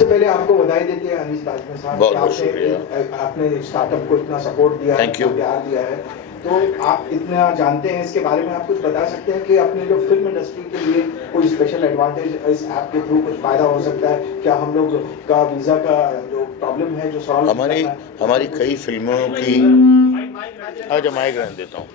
सबसे पहले आपको बधाई देते हैं अनीस बाजवा साहब, बहुत बहुत शुक्रिया। आपने स्टार्टअप को इतना सपोर्ट दिया, थैंक यू, प्यार दिया है, तो आप इतना जानते हैं इसके बारे में, आप कुछ बता सकते हैं कि अपनी जो फिल्म इंडस्ट्री के लिए कोई स्पेशल एडवांटेज इस ऐप के थ्रू कुछ फायदा हो सकता है क्या? हम लोग का वीजा का जो प्रॉब्लम है जो सॉल्व हमारी कई फिल्मों की आज माइक रहने देता हूँ,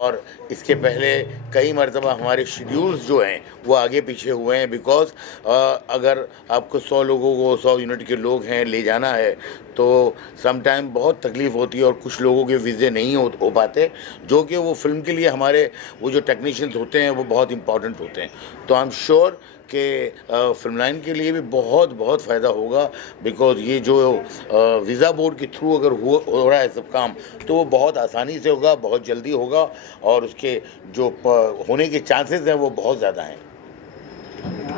और इसके पहले कई मरतबा हमारे शेड्यूल्स जो हैं वो आगे पीछे हुए हैं, बिकॉज अगर आपको 100 लोगों को 100 यूनिट के लोग हैं ले जाना है तो सम टाइम बहुत तकलीफ़ होती है और कुछ लोगों के वीज़े नहीं हो पाते, जो कि वो फिल्म के लिए हमारे वो जो टेक्नीशियंस होते हैं वो बहुत इंपॉर्टेंट होते हैं। तो आई एम श्योर कि फिल्म लाइन के लिए भी बहुत बहुत फ़ायदा होगा, बिकॉज ये जो वीज़ा बोर्ड के थ्रू अगर हो रहा है सब काम तो वो बहुत आसानी से होगा, बहुत जल्दी होगा, और उसके जो होने के चांसेस हैं वो बहुत ज़्यादा हैं।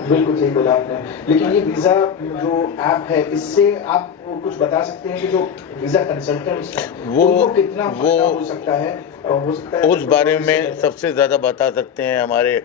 बिल्कुल सही बोला आपने, लेकिन ये वीज़ा जो ऐप है इससे आप कुछ बता सकते हैं कि जो वीज़ा कंसल्टेंट्स हैं वो कितना फायदा हो सकता है? उस बारे में सबसे ज़्यादा बता सकते हैं हमारे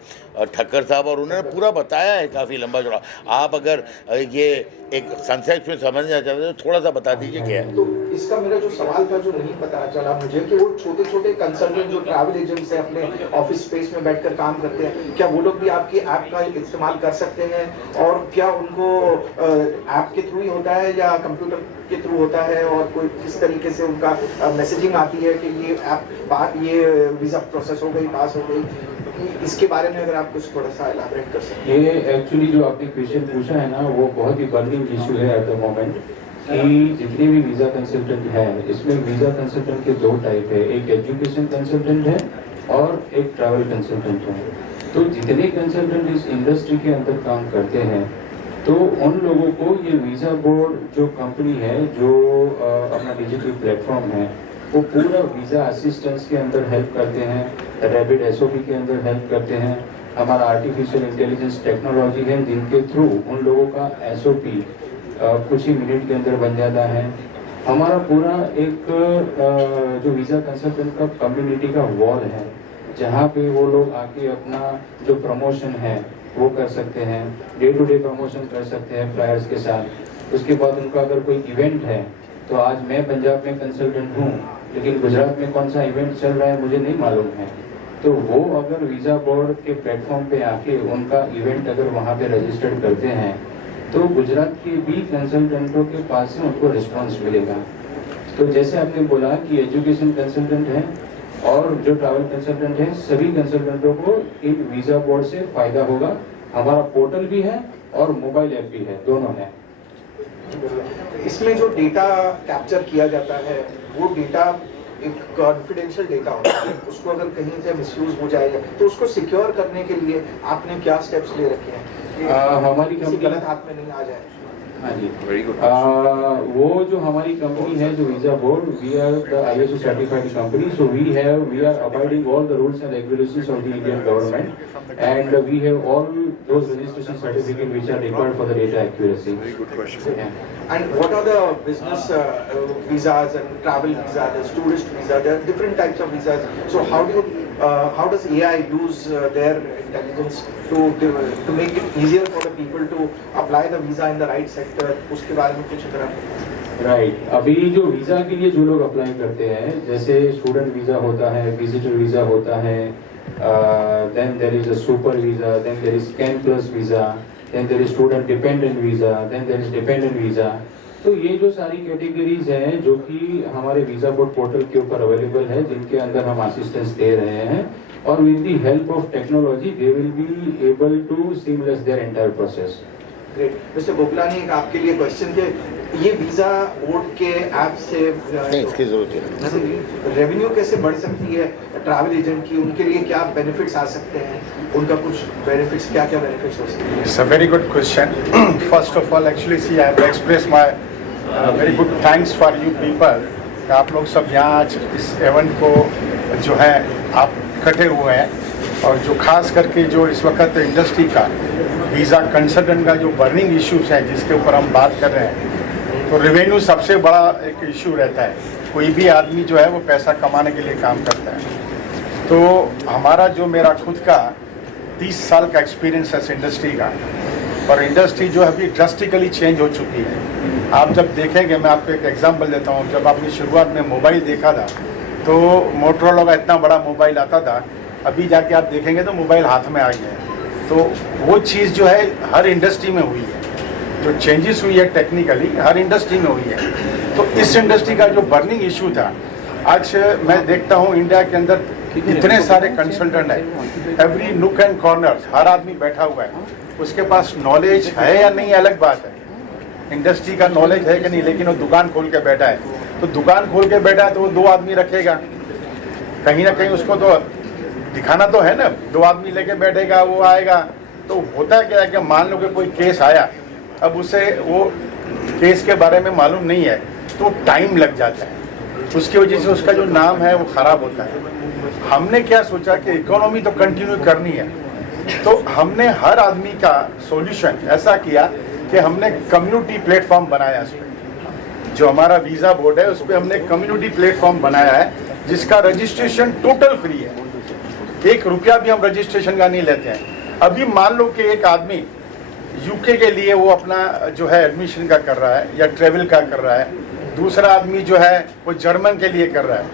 ठक्कर साहब, और उन्होंने पूरा बताया है काफ़ी लंबा चौड़ा। आप अगर ये एक संक्षेप में समझना चाहते हैं तो थोड़ा सा बता दीजिए क्या है। तो इसका मेरा जो सवाल था जो नहीं पता चला मुझे कि वो छोटे छोटे कंसल्टेंट जो ट्रैवल एजेंट्स हैं अपने ऑफिस स्पेस में बैठकर काम करते हैं, क्या वो लोग भी आपकी ऐप का इस्तेमाल कर सकते हैं? और क्या उनको ऐप के थ्रू ही होता है या कंप्यूटर के थ्रू होता है, और कोई किस तरीके से उनका मैसेजिंग आती है कि ये ऐप ये वीज़ा प्रोसेस हो गई, पास हो गई? इसके बारे में अगर आप कुछ थोड़ा सा एलाबोरेट कर सकते हैं। ये एक्चुअली जो आपने क्वेश्चन पूछा है ना वो बहुत ही बर्निंग इशू है एट द मोमेंट, कि जितने भी वीज़ा कंसल्टेंट है इसमें वीज़ा कंसल्टेंट के दो टाइप है, एक एजुकेशन कंसल्टेंट है और एक ट्रैवल कंसल्टेंट है। तो जितने कंसल्टेंट इस इंडस्ट्री के अंदर काम करते हैं तो उन लोगों को ये वीज़ा बोर्ड जो कंपनी है जो अपना डिजिटल प्लेटफॉर्म है वो पूरा वीज़ा असिस्टेंस के अंदर हेल्प करते हैं, रैपिड एसओपी के अंदर हेल्प करते हैं। हमारा आर्टिफिशियल इंटेलिजेंस टेक्नोलॉजी है जिनके थ्रू उन लोगों का एसओपी कुछ ही मिनट के अंदर बन जाता है। हमारा पूरा एक जो वीज़ा कंसल्टेंट का कम्युनिटी का वॉल है जहाँ पे वो लोग आके अपना जो प्रमोशन है वो कर सकते हैं, डे टू डे प्रमोशन कर सकते हैं फ्लायर्स के साथ। उसके बाद उनका अगर कोई इवेंट है तो आज मैं पंजाब में कंसल्टेंट हूँ लेकिन गुजरात में कौन सा इवेंट चल रहा है मुझे नहीं मालूम है, तो वो अगर वीज़ा बोर्ड के प्लेटफॉर्म पे आके उनका इवेंट अगर वहाँ पे रजिस्टर्ड करते हैं तो गुजरात के भी कंसल्टेंटों के पास से उनको रिस्पांस मिलेगा। तो जैसे आपने बोला कि एजुकेशन कंसल्टेंट है और जो ट्रैवल कंसल्टेंट है सभी कंसल्टेंटों को इन वीज़ा बोर्ड से फायदा होगा। हमारा पोर्टल भी है और मोबाइल ऐप भी है, दोनों है। इसमें जो डेटा कैप्चर किया जाता है वो डेटा एक कॉन्फिडेंशियल डेटा होता है, उसको अगर कहीं से मिसयूज हो जाएगा तो उसको सिक्योर करने के लिए आपने क्या स्टेप्स ले रखे हैं हमारी किसी गलत हाथ में नहीं आ जाए? हाँ जी, वो जो हमारी कंपनी है जो visa board, we are the ISO certified company, so we are abiding all the rules and regulations of the Indian government and we have all those registration certificate which are required for the data accuracy. Very good question. And what are the business visas and travel visa, the tourist visa? There are different types of visas. So how does AI use their intelligence to make it easier for the people to apply the visa in the right sector? उसके बारे में कुछ अगर आप right, अभी जो visa के लिए जो लोग अप्लाई करते हैं जैसे स्टूडेंट वीज़ा होता है, विजिटर वीज़ा होता है, then there is a super visa, then there is scan plus visa, then there is student dependent visa, then there is dependent visa. तो ये जो सारी कैटेगरीज हैं जो कि हमारे वीज़ा बोर्ड पोर्टल के ऊपर अवेलेबल है जिनके अंदर हम असिस्टेंस दे रहे हैं और with the help of technology they will be able to seamless their entire process. Great. Mister Gopalani, एक आपके लिए क्वेश्चन थे, ये वीजा बोर्ड के ऐप से नहीं इसकी जरूरत है, रेवेन्यू कैसे बढ़ सकती है ट्रैवल एजेंट की? उनके लिए क्या बेनिफिट्स आ सकते हैं? उनका कुछ बेनिफिट्स, क्या क्या बेनिफिट्स हो सकते हैं? It's a very good question. First of all, actually, see, I have expressed my very good thanks for you people. कि आप लोग सब यहाँ आज इस इवेंट को जो है आप इकट्ठे हुए हैं और जो खास करके जो इस वक्त इंडस्ट्री का वीज़ा कंसल्टेंट का जो बर्निंग इश्यूज है जिसके ऊपर हम बात कर रहे हैं, तो रेवेन्यू सबसे बड़ा एक इशू रहता है। कोई भी आदमी जो है वो पैसा कमाने के लिए काम करता है। तो हमारा जो मेरा खुद का 30 साल का एक्सपीरियंस है इस इंडस्ट्री का, और इंडस्ट्री जो है अभी ड्रास्टिकली चेंज हो चुकी है। आप जब देखेंगे, मैं आपको एक एग्जांपल देता हूँ, जब आपने शुरुआत में मोबाइल देखा था तो मोटरोला का इतना बड़ा मोबाइल आता था, अभी जाके आप देखेंगे तो मोबाइल हाथ में आ गया है। तो वो चीज़ जो है हर इंडस्ट्री में हुई है, जो चेंजेस हुई है टेक्निकली हर इंडस्ट्री में हुई है। तो इस इंडस्ट्री का जो बर्निंग इशू था, आज मैं देखता हूँ इंडिया के अंदर इतने सारे कंसल्टेंट हैं, एवरी नुक एंड कॉर्नर हर आदमी बैठा हुआ है, उसके पास नॉलेज है या नहीं अलग बात है, इंडस्ट्री का नॉलेज है कि नहीं, लेकिन वो दुकान खोल के बैठा है। तो दुकान खोल के बैठा है तो वो 2 आदमी रखेगा, कहीं ना कहीं उसको तो दिखाना तो है ना, 2 आदमी लेके बैठेगा, वो आएगा। तो होता क्या है कि मान लो कि कोई केस आया, अब उसे वो केस के बारे में मालूम नहीं है तो टाइम लग जाता है, उसकी वजह से उसका जो नाम है वो खराब होता है। हमने क्या सोचा कि इकोनॉमी तो कंटिन्यू करनी है, तो हमने हर आदमी का सॉल्यूशन ऐसा किया कि हमने कम्युनिटी प्लेटफॉर्म बनाया। उस पर जो हमारा वीज़ा बोर्ड है उस पर हमने कम्युनिटी प्लेटफॉर्म बनाया है, जिसका रजिस्ट्रेशन टोटल फ्री है, 1 रुपया भी हम रजिस्ट्रेशन का नहीं लेते हैं। अभी मान लो कि एक आदमी यूके के लिए वो अपना जो है एडमिशन का कर रहा है या ट्रेवल का कर रहा है, दूसरा आदमी जो है वो जर्मन के लिए कर रहा है।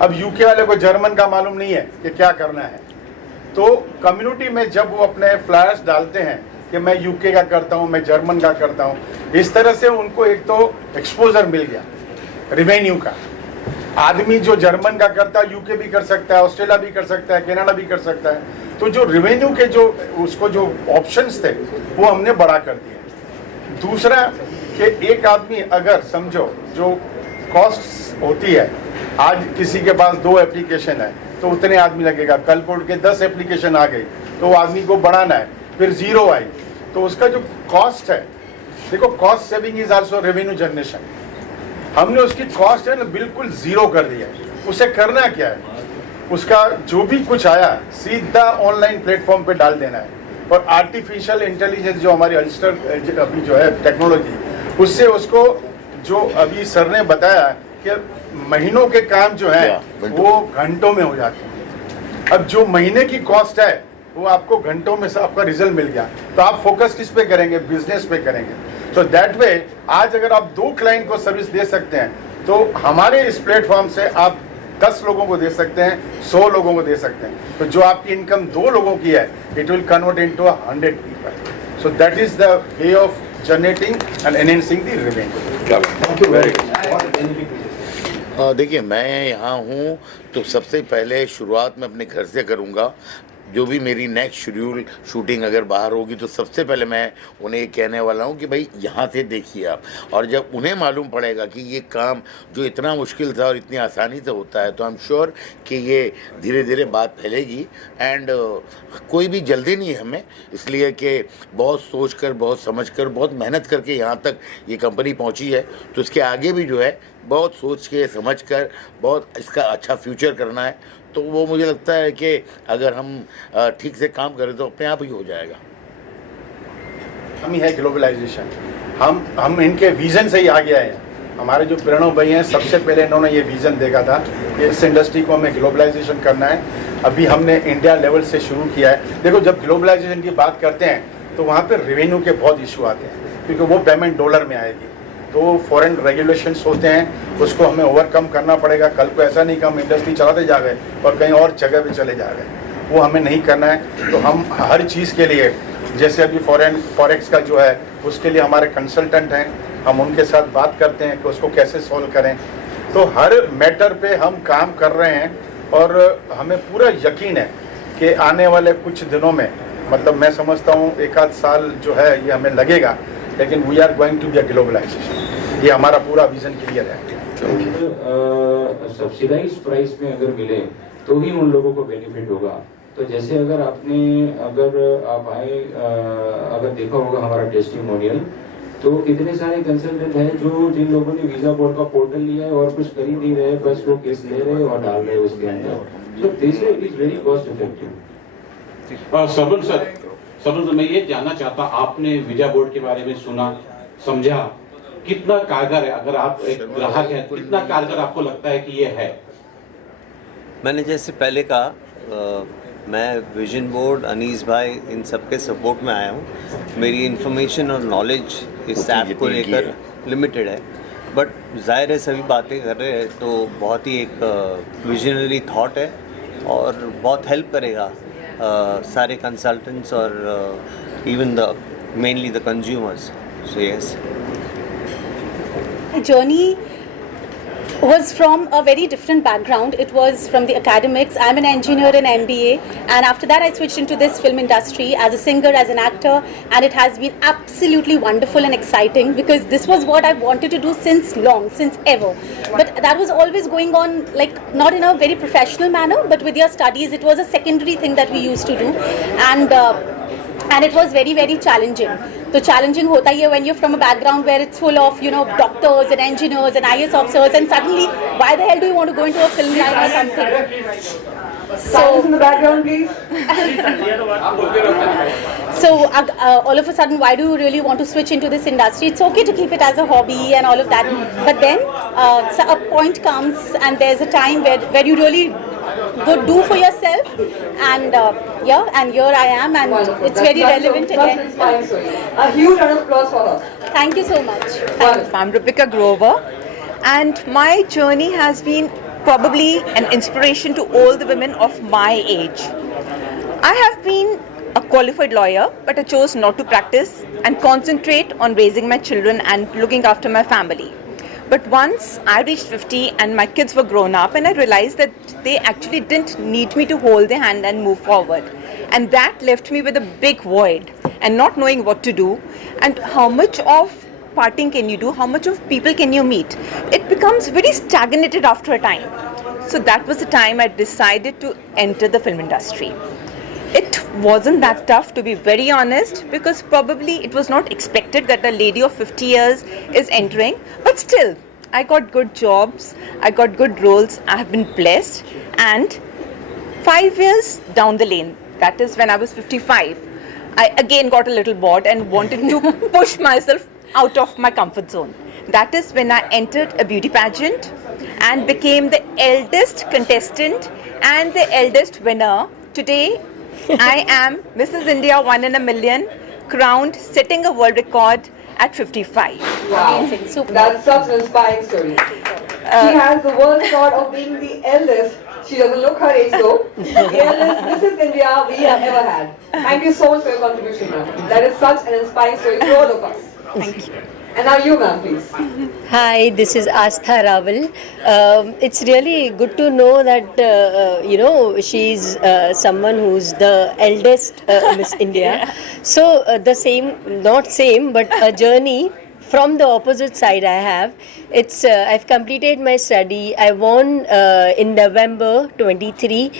अब यूके वाले को जर्मन का मालूम नहीं है कि क्या करना है, तो कम्युनिटी में जब वो अपने फ्लायर्स डालते हैं कि मैं यूके का करता हूँ, मैं जर्मन का करता हूँ, इस तरह से उनको एक तो एक्सपोजर मिल गया रेवेन्यू का। आदमी जो जर्मन का करता है यूके भी कर सकता है, ऑस्ट्रेलिया भी कर सकता है, कनाडा भी कर सकता है। तो जो रेवेन्यू के जो उसको जो ऑप्शंस थे वो हमने बड़ा कर दिया। दूसरा कि एक आदमी अगर समझो जो कॉस्ट होती है, आज किसी के पास 2 एप्लीकेशन है तो उतने आदमी लगेगा, कल को के 10 एप्लीकेशन आ गई तो आदमी को बढ़ाना है, फिर 0 आई तो उसका जो कॉस्ट है, देखो cost saving is also revenue generation. हमने उसकी कॉस्ट है ना बिल्कुल 0 कर दिया। उसे करना क्या है, उसका जो भी कुछ आया सीधा ऑनलाइन प्लेटफॉर्म पे डाल देना है, और आर्टिफिशियल इंटेलिजेंस जो हमारी अल्स्टर अभी जो है टेक्नोलॉजी, उससे उसको जो अभी सर ने बताया कि महीनों के काम जो है वो घंटों में हो जाते हैं। अब जो महीने की कॉस्ट है वो आपको घंटों में से आपका रिजल्ट मिल गया, तो आप फोकस किस पे करेंगे, बिजनेस पे करेंगे। तो दैट वे आज अगर आप 2 क्लाइंट को सर्विस दे सकते हैं तो हमारे इस प्लेटफॉर्म से आप 10 लोगों को दे सकते हैं, 100 लोगों को दे सकते हैं। तो जो आपकी इनकम 2 लोगों की है, it will convert into 100 people. So that is the way of generating and enhancing the revenue. Thank you very much. देखिए, मैं यहाँ हूँ तो सबसे पहले शुरुआत में अपने घर से करूँगा। जो भी मेरी नेक्स्ट शेड्यूल शूटिंग अगर बाहर होगी तो सबसे पहले मैं उन्हें ये कहने वाला हूँ कि भाई यहाँ से देखिए आप, और जब उन्हें मालूम पड़ेगा कि ये काम जो इतना मुश्किल था और इतनी आसानी से होता है, तो आई एम श्योर कि ये धीरे धीरे बात फैलेगी। एंड कोई भी जल्दी नहीं है हमें, इसलिए कि बहुत सोच कर, बहुत समझ कर, बहुत मेहनत करके यहाँ तक ये कंपनी पहुँची है। तो इसके आगे भी जो है बहुत सोच के समझ कर बहुत इसका अच्छा फ्यूचर करना है। तो वो मुझे लगता है कि अगर हम ठीक से काम करें तो अपने आप ही हो जाएगा। हम ही है ग्लोबलाइजेशन, हम इनके विज़न से ही आगे आए हैं। हमारे जो प्रणव भाई हैं, सबसे पहले इन्होंने ये विज़न देखा था कि इस इंडस्ट्री को हमें ग्लोबलाइजेशन करना है। अभी हमने इंडिया लेवल से शुरू किया है। देखो, जब ग्लोबलाइजेशन की बात करते हैं तो वहाँ पर रेवेन्यू के बहुत इशू आते हैं, क्योंकि वो पेमेंट डॉलर में आएगी, तो फॉरेन रेगुलेशंस होते हैं, उसको हमें ओवरकम करना पड़ेगा। कल को ऐसा नहीं कि हम इंडस्ट्री चलाते जा गए और कहीं और जगह पे चले जा गए, वो हमें नहीं करना है। तो हम हर चीज़ के लिए, जैसे अभी फॉरेक्स का जो है उसके लिए हमारे कंसल्टेंट हैं, हम उनके साथ बात करते हैं कि उसको कैसे सॉल्व करें। तो हर मैटर पे हम काम कर रहे हैं, और हमें पूरा यकीन है कि आने वाले कुछ दिनों में, मतलब मैं समझता हूँ 1 आध साल जो है ये हमें लगेगा, लेकिन we are going to be a globalization. ये हमारा पूरा विजन क्लियर है। सब्सिडाइज्ड प्राइस में अगर मिले तो ही उन लोगों को बेनिफिट होगा। तो जैसे अगर आप आए, अगर देखा होगा हमारा टेस्टिमोनियल, तो इतने सारे कंसल्टेंट हैं जो जिन लोगों ने वीजा बोर्ड का पोर्टल लिया है और कुछ कर ही नहीं रहे, बस वो केस ले रहे और डाल रहे उसके अंदर। तो this is very cost effective. सबल, मैं ये जानना चाहता, आपने वीजा बोर्ड के बारे में सुना, समझा, कितना कारगर है? अगर आप एक ग्राहक हैं, कितना कारगर आपको लगता है कि ये है? मैंने जैसे पहले कहा, मैं विजन बोर्ड, अनीस भाई, इन सब के सपोर्ट में आया हूँ। मेरी इन्फॉर्मेशन और नॉलेज इस ऐप को लेकर लिमिटेड है, बट ज़ाहिर है सभी बातें कर रहे हैं तो बहुत ही एक विजनरी थॉट है और बहुत हेल्प करेगा सारे कंसल्टेंट्स और even the mainly the consumers. So yes, journey was from a very different background. It was from the academics. I'm an engineer in MBA, and after that I switched into this film industry as a singer, as an actor, and it has been absolutely wonderful and exciting because this was what I wanted to do since long, since ever. But that was always going on, like not in a very professional manner, but with your studies it was a secondary thing that we used to do, and it was very, very challenging. So challenging hota hi hai when you're from a background where it's full of, you know, doctors and engineers and IAS officers, and suddenly why the hell do you want to go into a film line or something? Silence in the background, please. So all of a sudden, why do you really want to switch into this industry? It's okay to keep it as a hobby and all of that, but then so a point comes and there's a time where you really go do for yourself, and and here I am, and Wonderful. it's very relevant That's again. inspiring story. A huge round of applause for her. Thank you so much. Wonderful. I'm Rupika Grover, and my journey has been probably an inspiration to all the women of my age. I have been a qualified lawyer, but I chose not to practice and concentrate on raising my children and looking after my family. But once I reached 50 and my kids were grown up, and I realized that they actually didn't need me to hold their hand and move forward. And that left me with a big void and not knowing what to do, and how much of parting can you do, how much of people can you meet. It becomes very stagnated after a time. So that was the time I decided to enter the film industry. It wasn't that tough, to be very honest, because probably it was not expected that a lady of 50 years is entering, but still I got good jobs, I got good roles, I have been blessed. And 5 years down the lane, that is when I was 55, I again got a little bored and wanted to push myself out of my comfort zone. That is when I entered a beauty pageant and became the eldest contestant and the eldest winner. Today I am Mrs. India 1 in a million, crowned, setting a world record at 55. Wow. Amazing. Super. That's such an inspiring story. She has the world record of being the eldest. She doesn't look her age though. The eldest Mrs. India we have ever had. Thank you so much for your contribution, ma'am. That is such an inspiring story for all of us. Thank you. And now you, ma'am, please. Hi, this is Astha Raval. It's really good to know that she's someone who's the eldest Miss India. So the same, not same, but a journey from the opposite side I have. It's I've completed my study. I won in November 23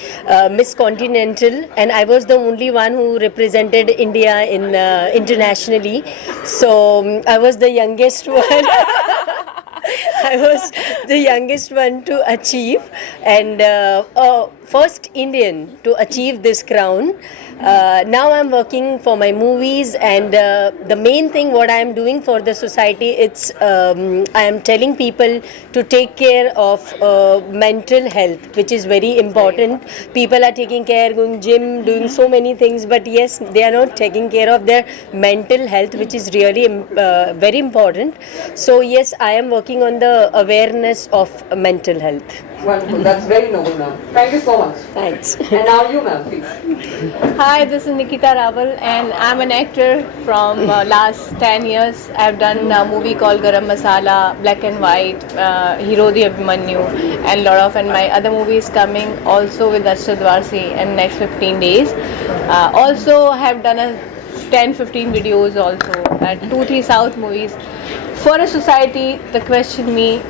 Miss Continental, and I was the only one who represented India in internationally. So I was the youngest one. I was the youngest one to achieve, and first Indian to achieve this crown. Now I'm working for my movies, and the main thing what I am doing for the society, it's I am telling people to take care of mental health, which is very important. People are taking care, going gym, doing so many things, but yes, they are not taking care of their mental health, which is really very important. So yes, I am working on the awareness of mental health. Wonderful. That's very noble, ma'am. Thank you so much. Thanks. And now you, ma'am, please. Hi, this is Nikita Raval, and I'm an actor from last 10 years. I've done a movie called Garam Masala, Black and White, Hero the Abhimanyu, and my other movies coming also with Ashad Warsi in next 15 days. Also have done a 10-15 videos also at 2-3 South movies. For a society, the question me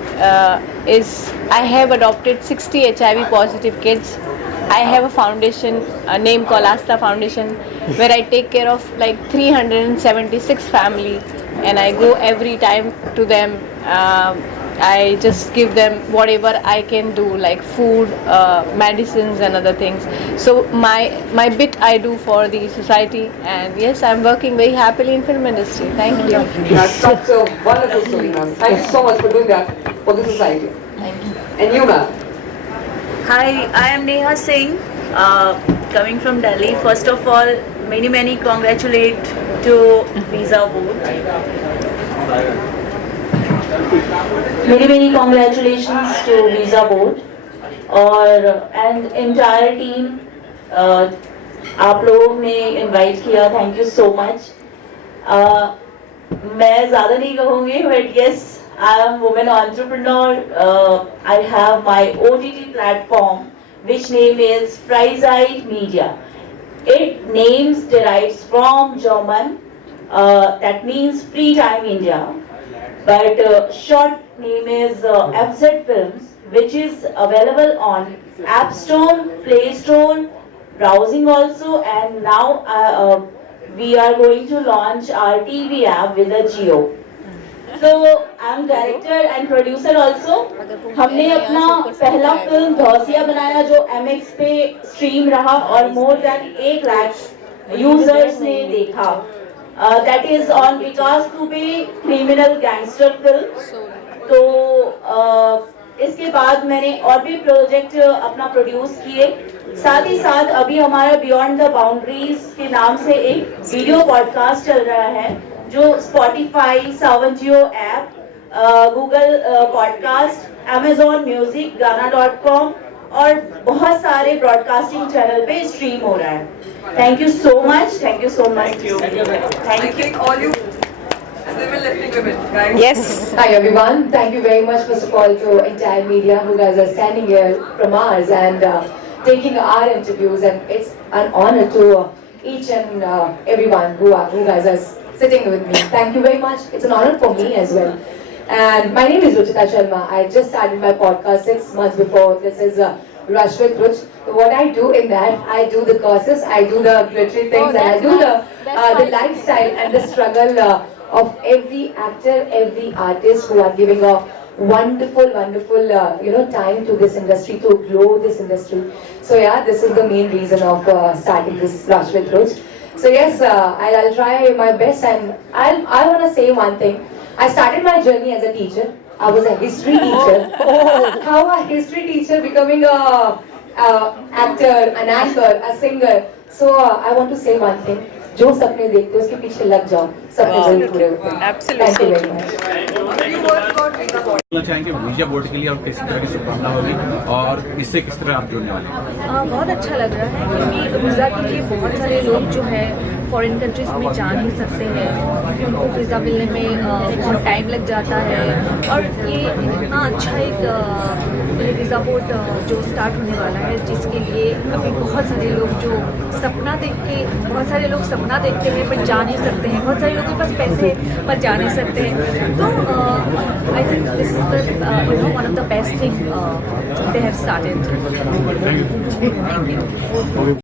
is, I have adopted 60 HIV positive kids. I have a foundation, a name called Asta Foundation, where I take care of like 376 family, and I go every time to them. I just give them whatever I can do, like food, medicines and other things. So my bit I do for the society, and yes, I'm working very happily in film industry. Thank you. That's such a wonderful story, ma'am. Thank you so much for doing that for the society. Thank you. And you, ma'am. Hi, I am Neha Singh. coming from Delhi. First of all, many congratulate to Visa Board. Many congratulations to Visa Board और and entire team. आप लोगों ने invite किया, thank you so much. मैं ज़्यादा नहीं कहूँगी, but yes, I am woman entrepreneur. I have my OTT platform, which name is Freizeit Media. It names derives from German, that means Free Time India. But short name is FZ Films, which is available on App Store, Play Store, browsing also, and now we are going to launch our TV app with a Jio. So I am director and producer also. हमने अपना पहला film धौसिया बनाया जो MX पे stream रहा और more than 1 lakh users ने देखा. That is on Vikas Dubey criminal gangster film. तो इसके बाद मैंने और भी प्रोजेक्ट अपना प्रोड्यूस किए. साथ ही साथ अभी हमारा बियॉन्ड द बाउंड्रीज के नाम से एक वीडियो पॉडकास्ट चल रहा है जो Spotify, Saavn Jio app, Google podcast, Amazon music, गाना.com और बहुत सारे ब्रॉडकास्टिंग चैनल पे स्ट्रीम हो रहा है. Thank you so much. Thank you so much. Thank you All you women lifting women, guys. Yes. Hi everyone. Thank you very much first of all to entire media who guys are standing here from ours and taking our interviews, and it's an honor to each and everyone who guys are sitting with me. Thank you very much. It's an honor for me as well. And my name is Ruchita Sharma. I just started my podcast 6 months before. This is Rush with Ruch. What I do in that, I do the courses, I do the glittery things, and I do the lifestyle and the struggle of every actor, every artist who are giving a wonderful time to this industry, to grow this industry. So yeah, this is the main reason of starting this Rush with Ruch. So yes, I'll try my best, and I want to say one thing. I started my journey as a teacher. I was a history teacher. How a history teacher becoming a actor, an anchor, a singer. So I want to say one thing. जो सपने देखते हो उसके पीछे लग जाओ, सपने जरूर पूरे होते हैं. Thank you very much. बोलना चाहेंगे वीजा बोर्ड के लिए और किस तरह की शुभकामना होगी और इससे किस तरह आप जुड़ने वाले हैं? बहुत अच्छा लग रहा है क्योंकि वीज़ा के लिए बहुत सारे लोग जो है फॉरेन कंट्रीज में जा नहीं सकते हैं, क्योंकि उनको वीज़ा मिलने में बहुत टाइम लग जाता है. और ये इतना अच्छा एक वीज़ा बोर्ड जो स्टार्ट होने वाला है, जिसके लिए अभी बहुत सारे लोग जो सपना देखते हैं पर जा नहीं सकते हैं. बहुत सारे लोगों के पास पैसे पर जा नहीं सकते हैं. तो I think this is the one of the best thing they have started.